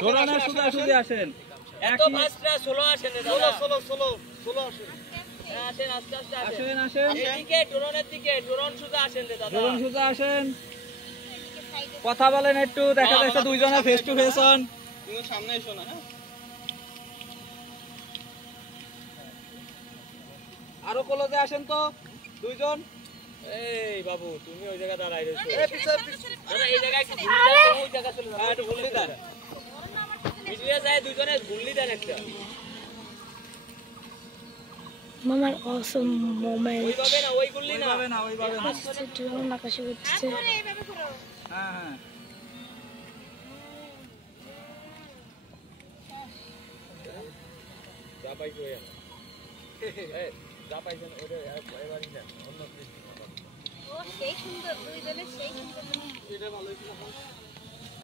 ড্রোনের সোজাসুজি আসেন। এত ফাস্টরা 16 আসেন রে দাদা 16 আসেন। আসেন আস্তে আস্তে আসেন আসেন এদিকে ড্রোনের দিকে ড্রোন সোজা আসেন রে দাদা ড্রোন সোজা আসেন। কথা বলেন একটু, দেখা যাচ্ছে দুইজনের ফেস টু ফেস অন। তুমি সামনে এসো না। হ্যাঁ আরো ক্লোজে আসেন তো দুইজন। এই বাবু তুমি ওই জায়গা দাঁড়াই রইছো এই পিছে দাদা এই জায়গায় একটু ঘুরলি দেন ওই জায়গা চলে যাও একটু ভুললি দেন। মিডিয়া যায় দুইজনে ঘুরলি দেন একটা মামার awesome moment. ওইভাবে না ওই ঘুরলি না ওইভাবে না, ওইভাবে না। আসছে ড্রোন আকাশে উঠছে। হ্যাঁ হ্যাঁ যা পাইছো এই এই যা পাইছেন ওটা এবারই দেন অন্য কিছু ও সেই সুন্দর দুইজনের সেই সুন্দর এটা ভালোই ছিল।